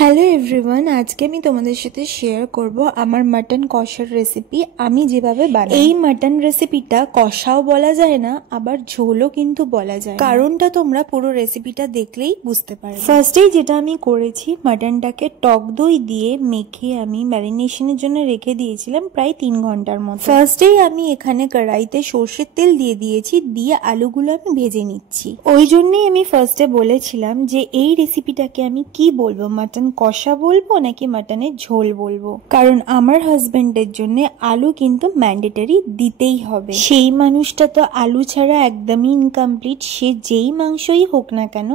Hello everyone, আজকে আমি তোমাদের সাথে শেয়ার করব আমার মাটন কষার রেসিপি। আমি যেভাবে বানাই এই মাটন রেসিপিটা কষাও বলা যায় না, আবার ঝোলও কিন্তু বলা যায়। কারণটা তোমরা পুরো রেসিপিটা দেখলেই বুঝতে পারবে। ফার্স্টেই যেটা আমি করেছি, মাটনটাকে টক দই দিয়ে মেখে আমি ম্যারিনেশনের জন্য রেখে দিয়েছিলাম প্রায় 3 ঘন্টার মতো। ফার্স্টেই আমি এখানে কড়াইতে সর্ষের তেল দিয়ে দিয়েছি, দিয়ে আলুগুলো আমি ভেজে নিচ্ছি। ওই জন্যই আমি ফার্স্টে বলেছিলাম যে এই রেসিপিটাকে আমি কি বলবো, মাটন কষা বলবো নাকি মাটনের ঝোল বলবো, কারণ আমার হাজবেন্ডের জন্য আলু কিন্তু ম্যান্ডেটরি দিতেই হবে। সেই মানুষটা তো আলু ছাড়া একদমই ইনকমপ্লিট, সে যেই মাংসই হোক না কেন,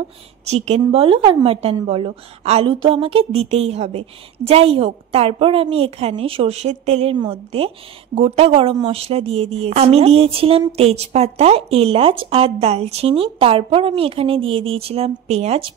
চিকেন বলো আর মাটন বলো, আলু তো আমাকে দিতেই হবে। যাই হোক, তারপর আমি এখানে সর্ষের তেলের মধ্যে গোটা গরম মশলা দিয়ে দিয়েছি। আমি দিয়েছিলাম তেজপাতা, এলাচ আর দালচিনি। তারপর আমি এখানে দিয়ে দিয়েছিলাম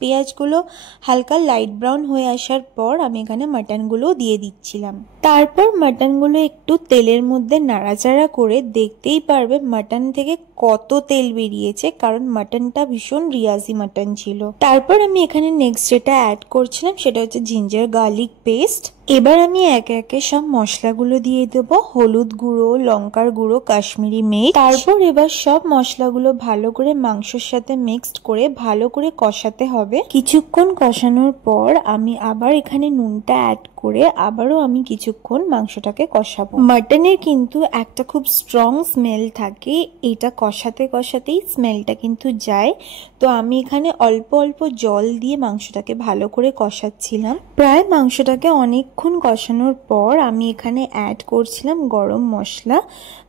পেঁয়াজগুলো হালকা লাইট ব্রাউন হয়ে আসার পর আমি এখানে মাটনগুলো দিয়ে দিচ্ছিলাম। তারপর মাটনগুলো একটু তেলের মধ্যে নাড়াচাড়া করে, দেখতেই পারবে মাটন থেকে কত তেল বেরিয়েছে, কারণ মাটনটা ভীষণ রিয়াজি মাটন ছিল। তারপর আমি এখানে নেক্সট যেটা অ্যাড করছিলাম সেটা হচ্ছে জিঞ্জার গার্লিক পেস্ট। এবার আমি একে একে সব মশলাগুলো দিয়ে দেবো, হলুদ গুঁড়ো, লঙ্কার গুঁড়ো, কাশ্মীরি মির্চ। তারপর এবার সব মশলাগুলো ভালো করে মাংসের সাথে মিক্সড করে ভালো করে কষাতে হবে। কিছুক্ষণ কষানোর পর আমি আবার এখানে নুনটা অ্যাড করে আবারও আমি কিছুক্ষণ মাংসটাকে কষাবো। মাটনের কিন্তু একটা খুব স্ট্রং স্মেল থাকে, এটা কষাতে কষাতেই স্মেলটা কিন্তু যায়। তো আমি এখানে অল্প অল্প জল দিয়ে মাংসটাকে ভালো করে কষাচ্ছিলাম। প্রায় মাংসটাকে অনেকক্ষণ কষানোর পর আমি এখানে অ্যাড করছিলাম গরম মশলা।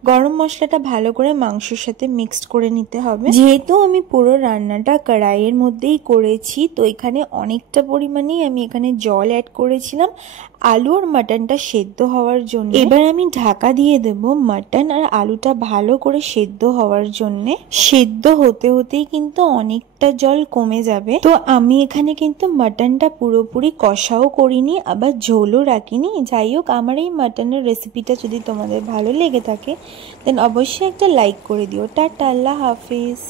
গরম মশলাটা ভালো করে মাংসের সাথে মিক্সড করে নিতে হবে। যেহেতু আমি পুরো রান্নাটা কড়াইয়ের মধ্যেই করেছি, তো এখানে অনেকটা পরিমাণেই আমি এখানে জল অ্যাড করেছিলাম আলু আর মাটনটা সেদ্ধ হওয়ার জন্য। এবার আমি ঢাকা দিয়ে দেব মাটন আর আলুটা ভালো করে সেদ্ধ হওয়ার জন্য। সেদ্ধ হতে হতেই কিন্তু অনেকটা জল কমে যাবে। তো আমি এখানে কিন্তু মাটনটা পুরোপুরি কষাও করিনি, আবার ঝোলও রাখিনি। যাই হোক, আমার এই মাটনের রেসিপিটা যদি তোমাদের ভালো লেগে থাকে দেন অবশ্যই একটা লাইক করে দিও। টাটা, আল্লাহ হাফিজ।